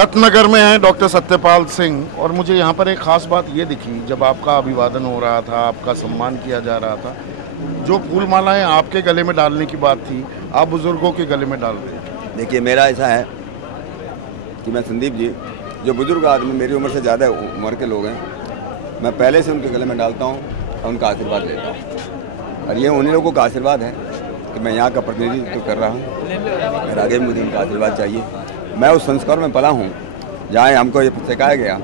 दत्तनगर में हैं डॉक्टर सत्यपाल सिंह और मुझे यहाँ पर एक ख़ास बात ये दिखी, जब आपका अभिवादन हो रहा था, आपका सम्मान किया जा रहा था, जो फूल मालाएं आपके गले में डालने की बात थी, आप बुजुर्गों के गले में डाल रहे हैं। देखिए, मेरा ऐसा है कि मैं संदीप जी, जो बुजुर्ग आदमी मेरी उम्र से ज़्यादा उम्र के लोग हैं, मैं पहले से उनके गले में डालता हूँ और उनका आशीर्वाद लेता हूँ। और ये उन्हीं लोगों का आशीर्वाद है कि मैं यहाँ का प्रतिनिधित्व कर रहा हूँ और आगे मुझे उनका आशीर्वाद चाहिए। मैं उस संस्कार में पला हूँ जहाँ हमको ये सिखाया गया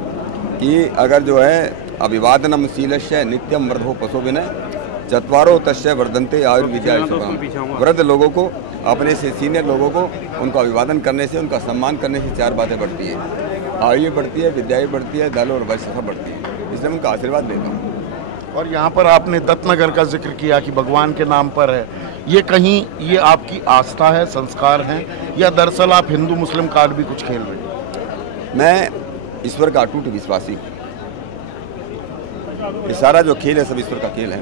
कि अगर जो है अभिवादनम शीलस्य नित्यम वृद्धो पशु विनय चत्वारो तस्य वर्धन्ते आयुर्विद्या। वृद्ध लोगों को, अपने से सीनियर लोगों को, उनको अभिवादन करने से, उनका सम्मान करने से चार बातें बढ़ती है। आयु बढ़ती है, विद्या बढ़ती है, धन और वैश्यता बढ़ती है। इसलिए उनका आशीर्वाद लेता हूँ। और यहाँ पर आपने दत्तनगर का जिक्र किया कि भगवान के नाम पर है, ये कहीं ये आपकी आस्था है, संस्कार हैं, या दरअसल आप हिंदू मुस्लिम कार्ड भी कुछ खेल रहे हैं? मैं ईश्वर का अटूट विश्वासी हूँ। ये सारा जो खेल है सब ईश्वर का खेल है।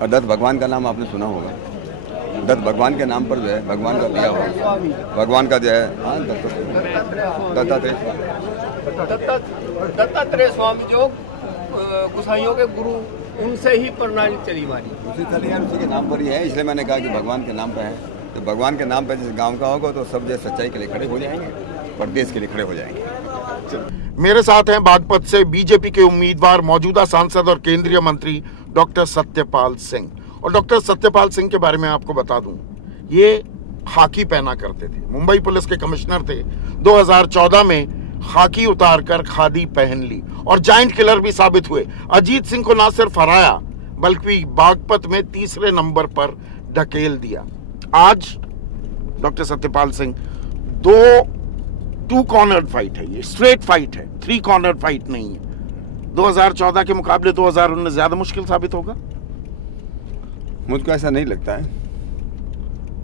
और दत्त भगवान का नाम आपने सुना होगा। दत्त भगवान के नाम पर जो है भगवान का दिया हुआ, भगवान का जो है दत्तात्रेय स्वामी जो गुसाइयों के गुरु, उनसे ही प्रणाली चली मारी, उसी के नाम पर ही है। इसलिए मैंने कहा कि भगवान के नाम पर है, तो भगवान के नाम पर जिस गांव का होगा तो सब जो सच्चाई के लिए खड़े हो जाएंगे और देश के लिए खड़े हो जाएंगे। मेरे साथ हैं बागपत से बीजेपी के उम्मीदवार, मौजूदा सांसद और केंद्रीय मंत्री डॉक्टर सत्यपाल सिंह। और डॉक्टर सत्यपाल सिंह के बारे में आपको बता दूं, ये खाकी पहना करते थे, मुंबई पुलिस के कमिश्नर थे। 2014 में खाकी उतार कर खादी पहन ली और जायंट किलर भी साबित हुए। अजीत सिंह को ना सिर्फ हराया बल्कि बागपत में तीसरे नंबर पर ढकेल दिया। आज doctor Satyapal Singh two cornered fight है, ये स्ट्रेट फाइट है, 3 कॉर्नर्ड फाइट नहीं है। 2014 के मुकाबले 2019 ज्यादा मुश्किल साबित होगा? मुझको ऐसा नहीं लगता है।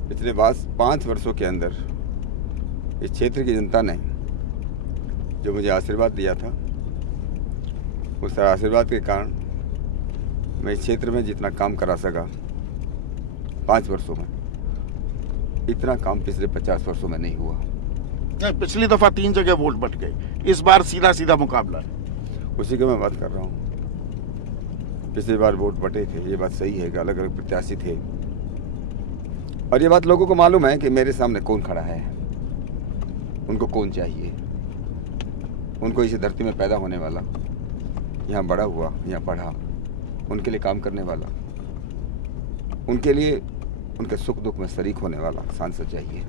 पिछले 5 वर्षों के अंदर इस क्षेत्र की जनता ने जो मुझे आशीर्वाद दिया था, उस आशीर्वाद के कारण मैं इस क्षेत्र में जितना काम करा सका 5 वर्षों में, इतना काम पिछले 50 वर्षों में नहीं हुआ। पिछली दफा 3 जगह वोट बट गए, इस बार सीधा सीधा मुकाबला है। उसी की मैं बात कर रहा हूँ। पिछली बार वोट बटे थे, ये बात सही है कि अलग अलग प्रत्याशी थे, और ये बात लोगों को मालूम है कि मेरे सामने कौन खड़ा है, उनको कौन चाहिए, उनको इस धरती में पैदा होने वाला, यहाँ बड़ा हुआ, यहाँ पढ़ा, उनके लिए काम करने वाला, उनके लिए उनके सुख दुख में शरीक होने वाला सांसद चाहिए।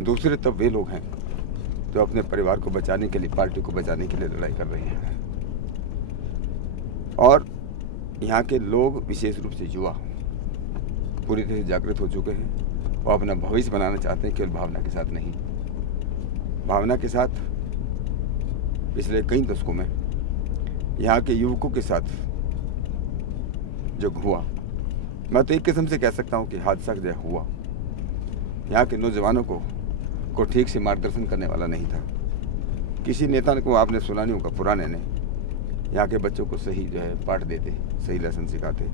दूसरे तब वे लोग हैं जो अपने परिवार को बचाने के लिए, पार्टी को बचाने के लिए लड़ाई कर रहे हैं। और यहाँ के लोग, विशेष रूप से युवा, पूरी तरह से जागृत हो चुके हैं। वो अपना भविष्य बनाना चाहते हैं, केवल भावना के साथ नहीं। भावना के साथ पिछले कई दशकों में यहाँ के युवकों के साथ जो हुआ, मैं तो एक किस्म से कह सकता हूँ कि हादसा जो हुआ, यहाँ के नौजवानों को ठीक से मार्गदर्शन करने वाला नहीं था। किसी नेता को आपने सुना नहीं होगा पुराने ने यहाँ के बच्चों को सही जो है पाठ देते, सही लेसन सिखाते।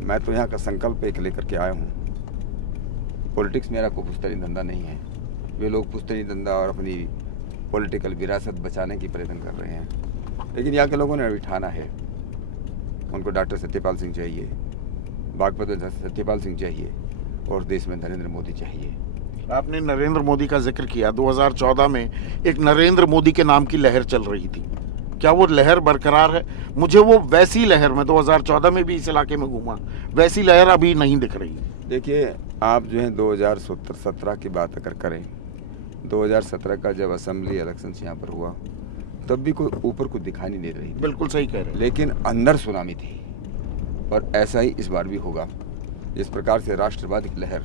मैं तो यहाँ का संकल्प एक लेकर के आया हूँ। पॉलिटिक्स मेरा कोई पुश्तैनी धंधा नहीं है। वे लोग पुश्तैनी धंधा और अपनी पॉलिटिकल विरासत बचाने की प्रयत्न कर रहे हैं, लेकिन यहाँ के लोगों ने अभी ठाना है, उनको डॉक्टर सत्यपाल सिंह चाहिए, बागपत में सत्यपाल सिंह चाहिए, और देश में नरेंद्र मोदी चाहिए। आपने नरेंद्र मोदी का जिक्र किया। 2014 में एक नरेंद्र मोदी के नाम की लहर चल रही थी, क्या वो लहर बरकरार है? मुझे वो वैसी लहर, मैं 2014 में भी इस इलाके में घूमा, वैसी लहर अभी नहीं दिख रही। देखिए, आप जो है 2017 की बात अगर करें, 2017 का जब असेंबली इलेक्शन यहाँ पर हुआ, तब भी कोई ऊपर को दिखाई नहीं दे रही। बिल्कुल सही कह रहे हैं। लेकिन अंदर सुनामी थी, और ऐसा ही इस बार भी होगा। जिस प्रकार से राष्ट्रवादी की लहर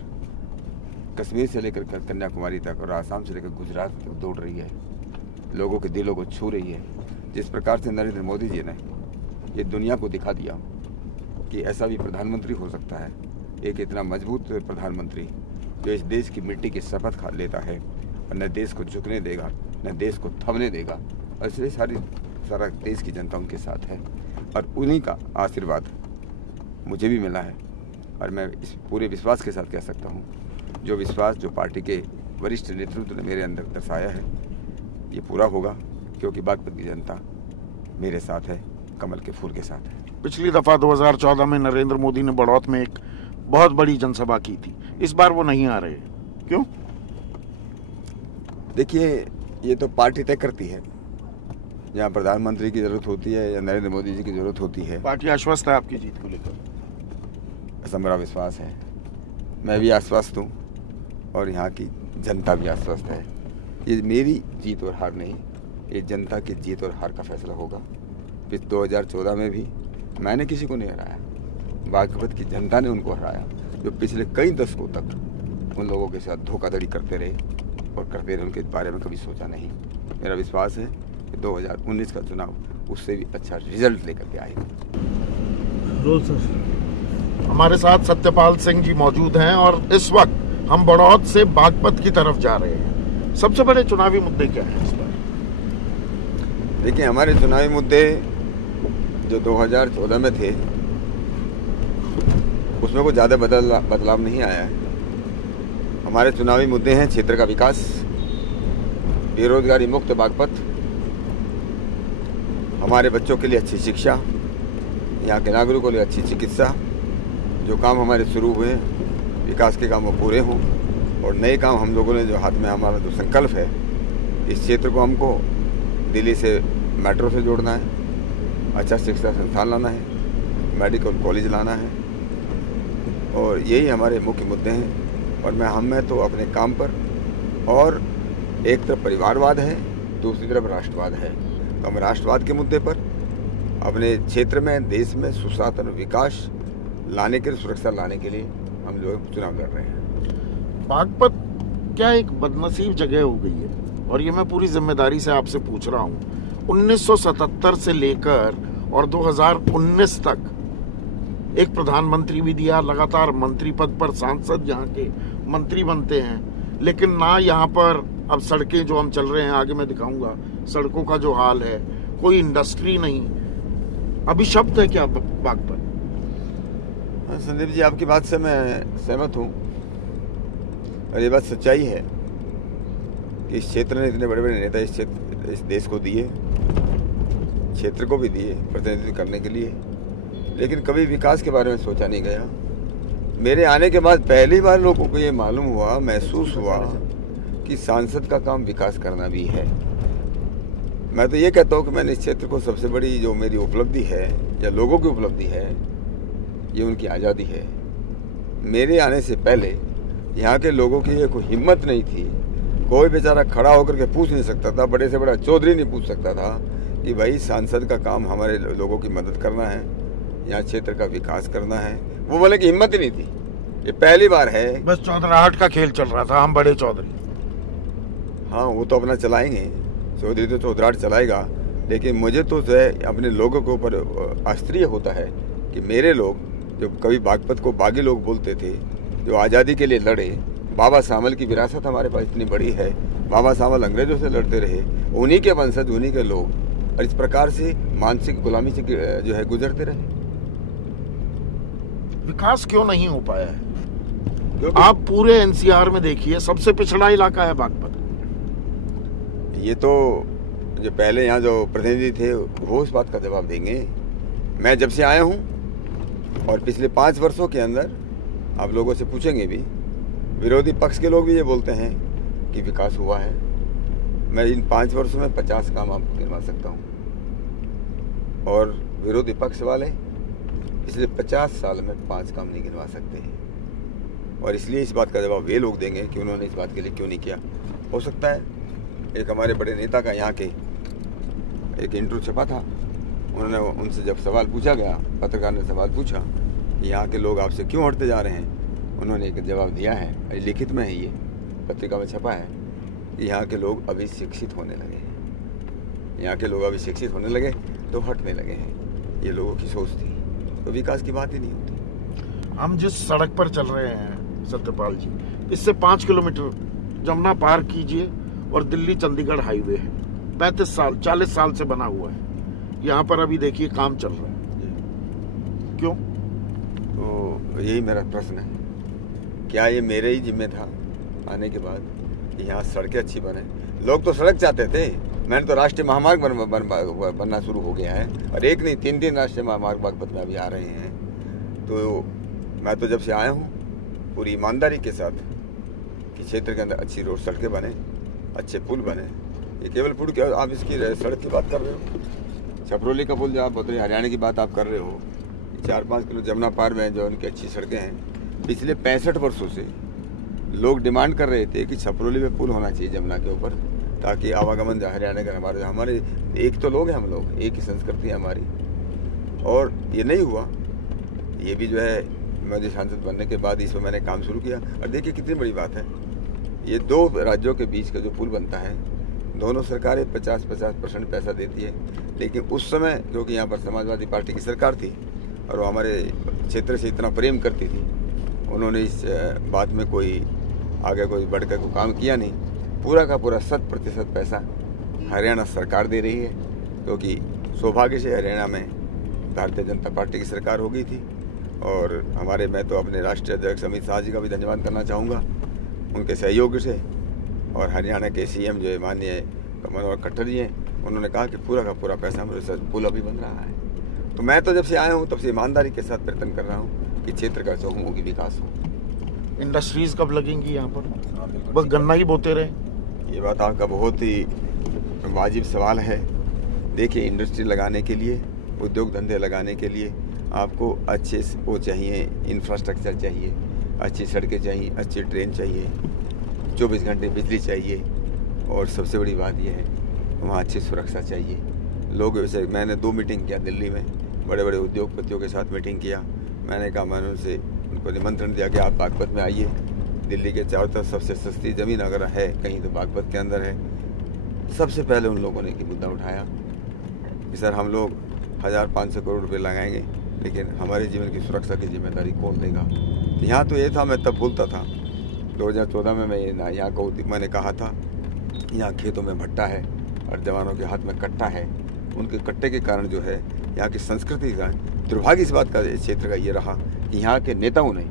कश्मीर से लेकर कन्याकुमारी तक और आसाम से लेकर गुजरात तक दौड़ रही है, लोगों के दिलों को छू रही है, जिस प्रकार से नरेंद्र मोदी जी ने ये दुनिया को दिखा दिया कि ऐसा भी प्रधानमंत्री हो सकता है, एक इतना मजबूत प्रधानमंत्री जो इस देश की मिट्टी की शपथ खा लेता है और न देश को झुकने देगा, न देश को थमने देगा, और इसलिए सारा देश की जनता उनके साथ है। और उन्हीं का आशीर्वाद मुझे भी मिला है, और मैं इस पूरे विश्वास के साथ कह सकता हूँ, जो विश्वास जो पार्टी के वरिष्ठ नेतृत्व ने मेरे अंदर दर्शाया है ये पूरा होगा, क्योंकि बागपत की जनता मेरे साथ है, कमल के फूल के साथ है। पिछली दफा 2014 में नरेंद्र मोदी ने बड़ौत में एक बहुत बड़ी जनसभा की थी, इस बार वो नहीं आ रहे, क्यों? देखिए, ये तो पार्टी तय करती है, जहाँ प्रधानमंत्री की जरूरत होती है या नरेंद्र मोदी जी की जरूरत होती है। पार्टी आश्वस्त है आपकी जीत को लेकर? ऐसा मेरा विश्वास है, मैं भी आश्वस्त हूँ और यहाँ की जनता भी आश्वस्त है। ये मेरी जीत और हार नहीं, ये जनता की जीत और हार का फैसला होगा। 2014 में भी मैंने किसी को नहीं हराया, बागपत की जनता ने उनको हराया, जो पिछले कई दशकों तक उन लोगों के साथ धोखाधड़ी करते रहे और करते रहे, उनके बारे में कभी सोचा नहीं। मेरा विश्वास है कि 2019 का चुनाव उससे भी अच्छा रिजल्ट लेकर के आएगा। हमारे साथ सत्यपाल सिंह जी मौजूद हैं और इस वक्त हम बड़ौत से बागपत की तरफ जा रहे हैं। सबसे बड़े चुनावी मुद्दे क्या हैं इस बार? देखिए, हमारे चुनावी मुद्दे जो 2014 में थे उसमें कोई ज़्यादा बदलाव नहीं आया है। हमारे चुनावी मुद्दे हैं क्षेत्र का विकास, बेरोजगारी मुक्त बागपत, हमारे बच्चों के लिए अच्छी शिक्षा, यहाँ के नागरिकों के लिए अच्छी चिकित्सा, जो काम हमारे शुरू हुए हैं विकास के काम वो पूरे हों, और नए काम हम लोगों ने जो हाथ में हमारा जो संकल्प है, इस क्षेत्र को हमको दिल्ली से मेट्रो से जोड़ना है, अच्छा शिक्षा संस्थान लाना है, मेडिकल कॉलेज लाना है, और यही हमारे मुख्य मुद्दे हैं। और मैं तो अपने काम पर, और एक तरफ परिवारवाद है, दूसरी तरफ राष्ट्रवाद है, तो हम राष्ट्रवाद के मुद्दे पर अपने क्षेत्र में, देश में सुशासन विकास लाने के लिए, सुरक्षा लाने के लिए हम लोग चुनाव लड़ रहे हैं। बागपत क्या एक बदनसीब जगह हो गई है, और ये मैं पूरी जिम्मेदारी से आपसे पूछ रहा हूँ। 1977 से लेकर और 2019 तक एक प्रधानमंत्री भी दिया, लगातार मंत्री पद पर सांसद यहाँ के मंत्री बनते हैं, लेकिन ना यहाँ पर अब सड़कें जो हम चल रहे हैं, आगे मैं दिखाऊंगा सड़कों का जो हाल है, कोई इंडस्ट्री नहीं। अभिशप्त है क्या बागपत? संदीप जी, आपकी बात से मैं सहमत हूँ, और ये बात सच्चाई है कि इस क्षेत्र ने इतने बड़े बड़े नेता इस देश को दिए, क्षेत्र को भी दिए प्रतिनिधित्व करने के लिए, लेकिन कभी विकास के बारे में सोचा नहीं गया। मेरे आने के बाद पहली बार लोगों को ये मालूम हुआ, महसूस हुआ कि सांसद का काम विकास करना भी है। मैं तो ये कहता हूँ कि मैंने इस क्षेत्र को सबसे बड़ी जो मेरी उपलब्धि है या लोगों की उपलब्धि है, ये उनकी आज़ादी है। मेरे आने से पहले यहाँ के लोगों की ये कोई हिम्मत नहीं थी, कोई बेचारा खड़ा होकर के पूछ नहीं सकता था, बड़े से बड़ा चौधरी नहीं पूछ सकता था कि भाई सांसद का काम हमारे लोगों की मदद करना है, यहाँ क्षेत्र का विकास करना है। वो बोले कि हिम्मत ही नहीं थी। ये पहली बार है। बस चौधराहट का खेल चल रहा था, हम बड़े चौधरी। हाँ, वो तो अपना चलाएंगे, चौधरी तो चौधराहट चलाएगा, लेकिन मुझे तो जो है अपने लोगों के ऊपर आश्चर्य होता है कि मेरे लोग जो कभी बागपत को बागी लोग बोलते थे, जो आज़ादी के लिए लड़े, बाबा सामल की विरासत हमारे पास इतनी बड़ी है, बाबा सामल अंग्रेजों से लड़ते रहे, उन्हीं के वंशज, उन्हीं के लोग, और इस प्रकार से मानसिक गुलामी से जो है गुजरते रहे। विकास क्यों नहीं हो पाया है? आप पूरे एनसीआर में देखिए, सबसे पिछड़ा इलाका है बागपत। ये तो जो पहले यहाँ जो प्रतिनिधि थे वो इस बात का जवाब देंगे। मैं जब से आया हूँ और पिछले 5 वर्षों के अंदर आप लोगों से पूछेंगे भी, विरोधी पक्ष के लोग भी ये बोलते हैं कि विकास हुआ है। मैं इन 5 वर्षों में 50 काम आपको गिनवा सकता हूँ, और विरोधी पक्ष वाले पिछले 50 साल में 5 काम नहीं गिनवा सकते हैं। और इसलिए इस बात का जवाब वे लोग देंगे कि उन्होंने इस बात के लिए क्यों नहीं किया। हो सकता है एक हमारे बड़े नेता का यहाँ के एक इंटरव्यू छपा था, उन्होंने उनसे जब सवाल पूछा गया, पत्रकार ने सवाल पूछा कि यहाँ के लोग आपसे क्यों हटते जा रहे हैं, उन्होंने एक जवाब दिया है, लिखित में है, ये पत्रिका में छपा है कि यहाँ के लोग अभी शिक्षित होने लगे हैं। यहाँ के लोग अभी शिक्षित होने लगे तो हटने लगे हैं। ये लोगों की सोच थी, तो विकास की बात ही नहीं होती। हम जिस सड़क पर चल रहे हैं सत्यपाल जी, इससे 5 किलोमीटर जमुना पार कीजिए और दिल्ली चंडीगढ़ हाईवे है, 35 साल 40 साल से बना हुआ है। यहाँ पर अभी देखिए काम चल रहा है, क्यों? तो यही मेरा प्रश्न है, क्या ये मेरे ही जिम्मे था आने के बाद? कि यहाँ सड़कें अच्छी बने। लोग तो सड़क चाहते थे, मैंने तो राष्ट्रीय महामार्ग बनना शुरू हो गया है, और एक नहीं 3 राष्ट्रीय महामार्ग बागपत में अभी आ रहे हैं। तो मैं तो जब से आया हूँ पूरी ईमानदारी के साथ कि क्षेत्र के अंदर अच्छी रोड सड़कें बने, अच्छे पुल बने। ये केवल पुल क्या, आप इसकी सड़क की बात कर रहे हो, छपरोली का पुल जो आप बता रहे, हरियाणा की बात आप कर रहे हो, 4-5 किलो जमुना पार में जो उनकी अच्छी सड़कें हैं। पिछले 65 वर्षों से लोग डिमांड कर रहे थे कि छपरोली में पुल होना चाहिए जमुना के ऊपर, ताकि आवागमन हरियाणा का हमारे एक तो लोग हैं, हम लोग एक ही संस्कृति है हमारी, और ये नहीं हुआ। ये भी जो है मुझे सांसद बनने के बाद इस पर मैंने काम शुरू किया। और देखिए कितनी बड़ी बात है, ये 2 राज्यों के बीच का जो पुल बनता है, दोनों सरकारें 50-50% पैसा देती है। लेकिन उस समय क्योंकि यहाँ पर समाजवादी पार्टी की सरकार थी और वो हमारे क्षेत्र से इतना प्रेम करती थी, उन्होंने इस बात में कोई आगे कोई बढ़कर को काम किया नहीं। पूरा का पूरा 100% पैसा हरियाणा सरकार दे रही है, क्योंकि सौभाग्य से हरियाणा में भारतीय जनता पार्टी की सरकार हो गई थी। और मैं तो अपने राष्ट्रीय अध्यक्ष अमित शाह जी का भी धन्यवाद करना चाहूँगा, उनके सहयोग से। और हरियाणा के CM जो है माननीय मनोहर खट्टर जी हैं, उन्होंने कहा कि पूरा का पूरा पैसा मेरे पुल अभी बन रहा है। तो मैं तो जब से आया हूँ तब से ईमानदारी के साथ प्रयत्न कर रहा हूँ कि क्षेत्र का चहुमुखी विकास हो। इंडस्ट्रीज कब लगेंगी यहाँ पर? बस गन्ना ही बोते रहे? ये बात आपका बहुत ही वाजिब सवाल है। देखिए, इंडस्ट्री लगाने के लिए, उद्योग धंधे लगाने के लिए आपको अच्छे वो चाहिए, इंफ्रास्ट्रक्चर चाहिए, अच्छी सड़कें चाहिए, अच्छी ट्रेन चाहिए, 24 घंटे बिजली चाहिए, और सबसे बड़ी बात यह है वहाँ अच्छी सुरक्षा चाहिए। लोग वैसे, मैंने 2 मीटिंग किया दिल्ली में, बड़े बड़े उद्योगपतियों के साथ मीटिंग किया। मैंने कहा, मैंने उनको निमंत्रण दिया कि आप बागपत में आइए। दिल्ली के चारों तरफ सबसे सस्ती ज़मीन अगर है कहीं तो बागपत के अंदर है। सबसे पहले उन लोगों ने कि मुद्दा उठाया कि सर हम लोग 1500 करोड़ रुपये लगाएंगे, लेकिन हमारे जीवन की सुरक्षा की जिम्मेदारी कौन देगा। यहाँ तो ये था, मैं तब बोलता था 2014 में, मैं यहाँ को मैंने कहा था यहाँ खेतों में भट्टा है और जवानों के हाथ में कट्टा है। उनके कट्टे के कारण जो है यहाँ की संस्कृति का दुर्भाग्य इस बात का क्षेत्र का ये रहा कि यहाँ के नेताओं ने,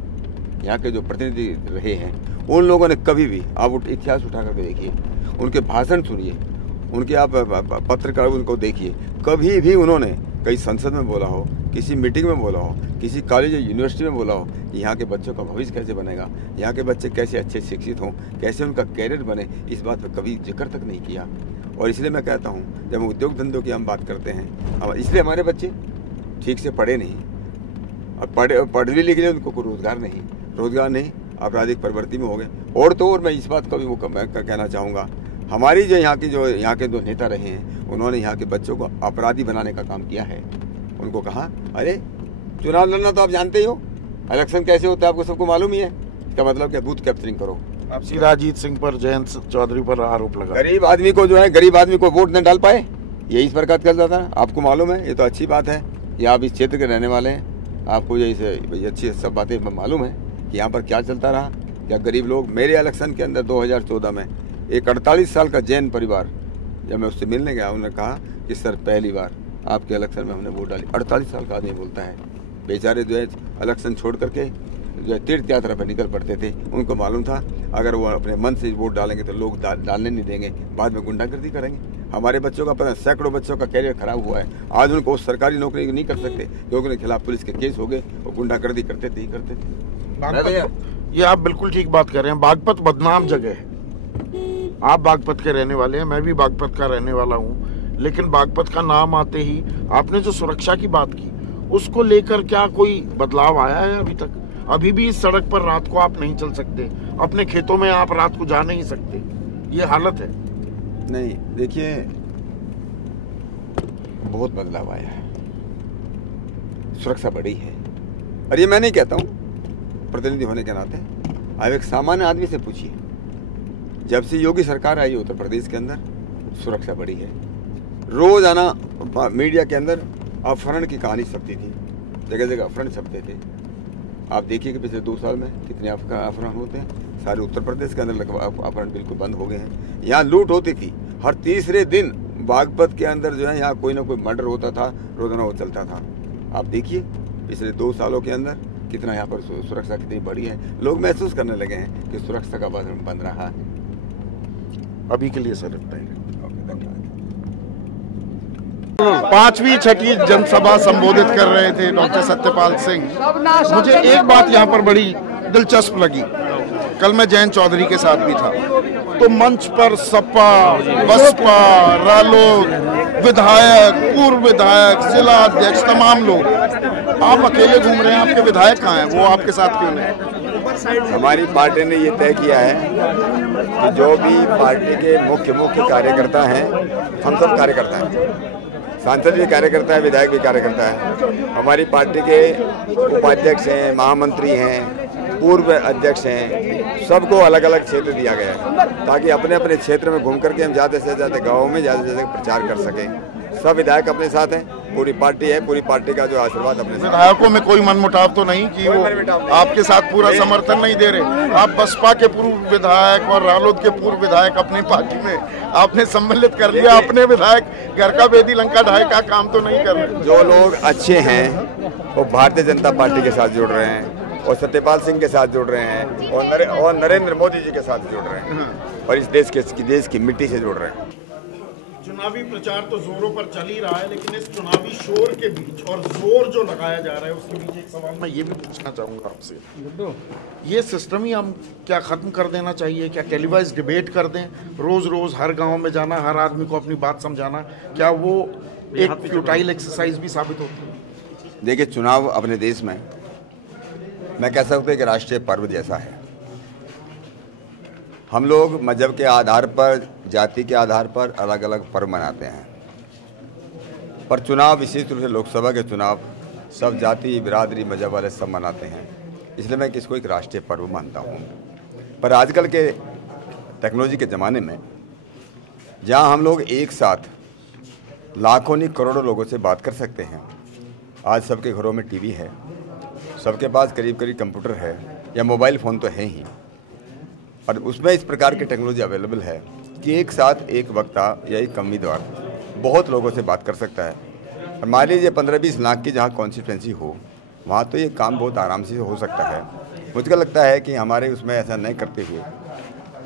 यहाँ के जो प्रतिनिधि रहे हैं, उन लोगों ने कभी भी, आप इतिहास उठा करके देखिए, उनके भाषण सुनिए, उनके आप पत्रकार उनको देखिए, कभी भी उन्होंने कहीं संसद में बोला हो, किसी मीटिंग में बोला हो, किसी कॉलेज या यूनिवर्सिटी में बोला हो कि यहाँ के बच्चों का भविष्य कैसे बनेगा, यहाँ के बच्चे कैसे अच्छे शिक्षित हों, कैसे उनका कैरियर बने, इस बात पर कभी जिक्र तक नहीं किया। और इसलिए मैं कहता हूँ, जब उद्योग धंधों की हम बात करते हैं, इसलिए हमारे बच्चे ठीक से पढ़े नहीं, और पढ़ भी लिख लिए, उनको कोई रोजगार नहीं, आपराधिक प्रवृत्ति में हो गए। और तो और मैं इस बात का भी मैं कहना चाहूँगा, हमारी जो यहाँ के जो नेता रहे हैं, उन्होंने यहाँ के बच्चों को अपराधी बनाने का काम किया है। उनको कहा, अरे चुनाव लड़ना तो आप जानते ही हो, इलेक्शन कैसे होता है आपको सबको मालूम ही है, इसका मतलब क्या बूथ कैप्चरिंग करो। आप सिराजीत सिंह पर, जयंत चौधरी पर आरोप लगा, गरीब आदमी को जो है, गरीब आदमी को वोट न डाल पाए, यही इस प्रकार चलता था। आपको मालूम है, ये तो अच्छी बात है कि आप इस क्षेत्र के रहने वाले हैं, आपको ये अच्छी सब बातें मालूम है कि यहाँ पर क्या चलता रहा, क्या गरीब लोग। मेरे इलेक्शन के अंदर 2014 में एक 48 साल का जैन परिवार, जब मैं उससे मिलने गया, उन्होंने कहा कि सर पहली बार आपके इलेक्शन में हमने वोट डाली। 48 साल का आदमी बोलता है। बेचारे जो है इलेक्शन छोड़ करके जो है तीर्थ यात्रा पर निकल पड़ते थे। उनको मालूम था अगर वो अपने मन से वोट डालेंगे तो लोग डालने नहीं देंगे, बाद में गुंडागर्दी करेंगे। हमारे बच्चों का पता, सैकड़ों बच्चों का कैरियर खराब हुआ है। आज उनको सरकारी नौकरी नहीं कर सकते क्योंकि उनके खिलाफ पुलिस के केस हो गए, वो गुंडागर्दी करते थे ही करते थे। ये आप बिल्कुल ठीक बात कर रहे हैं। बागपत बदनाम जगह है। आप बागपत के रहने वाले हैं, मैं भी बागपत का रहने वाला हूँ, लेकिन बागपत का नाम आते ही आपने जो सुरक्षा की बात की, उसको लेकर क्या कोई बदलाव आया है अभी तक? अभी भी इस सड़क पर रात को आप नहीं चल सकते, अपने खेतों में आप रात को जा नहीं सकते, ये हालत है। नहीं, देखिए बहुत बदलाव आया है, सुरक्षा बढ़ी है। और ये मैं नहीं कहता हूँ, प्रतिनिधि होने के नाते आप एक सामान्य आदमी से पूछिए, जब से योगी सरकार आई उत्तर प्रदेश के अंदर सुरक्षा बढ़ी है। रोजाना मीडिया के अंदर अपहरण की कहानी छपती थी, जगह जगह अपहरण छपते थे। आप देखिए कि पिछले 2 साल में कितने अपहरण होते हैं। सारे उत्तर प्रदेश के अंदर अपहरण बिल्कुल बंद हो गए हैं। यहाँ लूट होती थी, हर तीसरे दिन बागपत के अंदर जो है यहाँ कोई ना कोई मर्डर होता था, रोजाना वो चलता था। आप देखिए पिछले 2 सालों के अंदर कितना यहाँ पर सुरक्षा कितनी बढ़ी है। लोग महसूस करने लगे हैं कि सुरक्षा का वातावरण बन रहा है। अभी के लिए सर इतना ही। 5वीं छठी जनसभा संबोधित कर रहे थे डॉक्टर सत्यपाल सिंह। मुझे एक बात यहाँ पर बड़ी दिलचस्प लगी, कल मैं जयंत चौधरी के साथ भी था, तो मंच पर सपा, बसपा, रालोद, विधायक, पूर्व विधायक, जिला अध्यक्ष, तमाम लोग, आप अकेले घूम रहे हैं, आपके विधायक कहाँ हैं, वो आपके साथ क्यों नहीं? हमारी पार्टी ने ये तय किया है कि जो भी पार्टी के मुख्य कार्यकर्ता हैं, हम सब कार्यकर्ता हैं, सांसद भी कार्यकर्ता है, विधायक भी कार्यकर्ता है। हमारी पार्टी के उपाध्यक्ष हैं, महामंत्री हैं, पूर्व अध्यक्ष हैं, सबको अलग अलग क्षेत्र दिया गया है ताकि अपने अपने क्षेत्र में घूम करके हम ज़्यादा से ज़्यादा गाँव में ज़्यादा से ज़्यादा प्रचार कर सकें। सब विधायक अपने साथ हैं, पूरी पार्टी है, पूरी पार्टी का जो आशीर्वाद अपने साथ। विधायकों में कोई मनमुटाव तो नहीं कि वो आपके साथ पूरा समर्थन नहीं दे रहे? आप बसपा के पूर्व विधायक और रालोद के पूर्व विधायक अपनी पार्टी में आपने सम्मिलित कर लिया, अपने विधायक घर का बेदी लंका ढाई का काम तो नहीं कर रहे? जो लोग अच्छे हैं वो भारतीय जनता पार्टी के साथ जुड़ रहे हैं और सत्यपाल सिंह के साथ जुड़ रहे हैं और नरेंद्र मोदी जी के साथ जुड़ रहे हैं और इस देश की मिट्टी से जुड़ रहे हैं। चुनावी प्रचार तो जोरों पर चल ही रहा है, लेकिन इस चुनावी शोर के बीच और जोर जो लगाया जा रहा है उसके बीच एक सवाल मैं ये भी पूछना चाहूंगा आपसे, ये सिस्टम ही हम क्या खत्म कर देना चाहिए? क्या टेलीवाइज डिबेट कर दें, रोज रोज हर गांव में जाना, हर आदमी को अपनी बात समझाना, क्या वो एक फ्यूटाइल एक्सरसाइज भी साबित होती है? देखिए, चुनाव अपने देश में मैं कह सकता हूँ कि राष्ट्रीय पर्व जैसा है। हम लोग मजहब के आधार पर, जाति के आधार पर अलग अलग पर्व मनाते हैं, पर चुनाव विशेष रूप से लोकसभा के चुनाव सब जाति, बिरादरी, मजहब वाले सब मनाते हैं, इसलिए मैं किसको एक राष्ट्रीय पर्व मानता हूँ। पर आजकल के टेक्नोलॉजी के ज़माने में जहाँ हम लोग एक साथ लाखों नहीं करोड़ों लोगों से बात कर सकते हैं, आज सबके घरों में टीवी है, सबके पास करीब करीब कंप्यूटर है या मोबाइल फ़ोन तो है ही, और उसमें इस प्रकार की टेक्नोलॉजी अवेलेबल है कि एक साथ एक वक्ता या एक उम्मीदवार बहुत लोगों से बात कर सकता है। और मान लीजिए 15-20 लाख की जहाँ कॉन्स्टिट्यूंसी हो, वहाँ तो ये काम बहुत आराम से हो सकता है। मुझे लगता है कि हमारे उसमें ऐसा नहीं करते हुए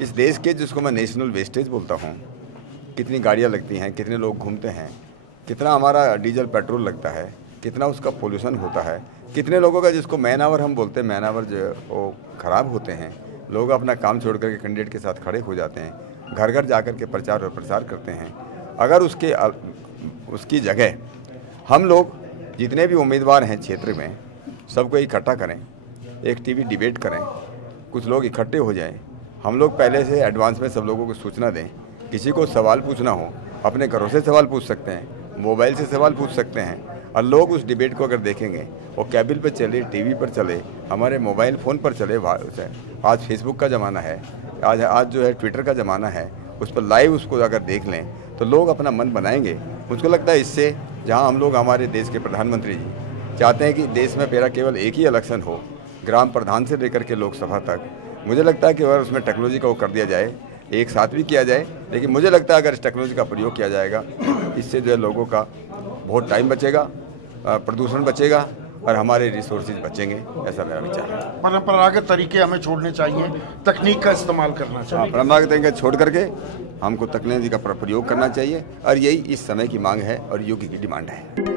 इस देश के, जिसको मैं नेशनल वेस्टेज बोलता हूँ, कितनी गाड़ियाँ लगती हैं, कितने लोग घूमते हैं, कितना हमारा डीजल पेट्रोल लगता है, कितना उसका पोल्यूशन होता है, कितने लोगों का, जिसको मैन आवर हम बोलते हैं, मैन आवर जो वो ख़राब होते हैं, लोग अपना काम छोड़ करके कैंडिडेट के साथ खड़े हो जाते हैं, घर घर जा कर के प्रचार और प्रसार करते हैं। अगर उसकी जगह हम लोग जितने भी उम्मीदवार हैं क्षेत्र में सबको इकट्ठा करें, एक टीवी डिबेट करें, कुछ लोग इकट्ठे हो जाएं, हम लोग पहले से एडवांस में सब लोगों को सूचना दें, किसी को सवाल पूछना हो अपने घरों से सवाल पूछ सकते हैं, मोबाइल से सवाल पूछ सकते हैं, और लोग उस डिबेट को अगर देखेंगे वो केबल पर चले, टीवी पर चले, हमारे मोबाइल फ़ोन पर चले, आज फेसबुक का ज़माना है, आज जो है ट्विटर का ज़माना है, उस पर लाइव उसको अगर देख लें तो लोग अपना मन बनाएंगे। मुझको लगता है इससे, जहां हम लोग, हमारे देश के प्रधानमंत्री जी चाहते हैं कि देश में मेरा केवल एक ही इलेक्शन हो, ग्राम प्रधान से लेकर के लोकसभा तक, मुझे लगता है कि अगर उसमें टेक्नोलॉजी का वो कर दिया जाए, एक साथ भी किया जाए, लेकिन मुझे लगता है अगर इस टेक्नोलॉजी का प्रयोग किया जाएगा, इससे जो है लोगों का बहुत टाइम बचेगा, प्रदूषण बचेगा और हमारे रिसोर्सेज बचेंगे, ऐसा मेरा विचार है। परंपरागत तरीके हमें छोड़ने चाहिए, तकनीक का इस्तेमाल करना चाहिए। परंपरागत तरीके छोड़ करके हमको तकनीकी का प्रयोग करना चाहिए, और यही इस समय की मांग है और युग की डिमांड है।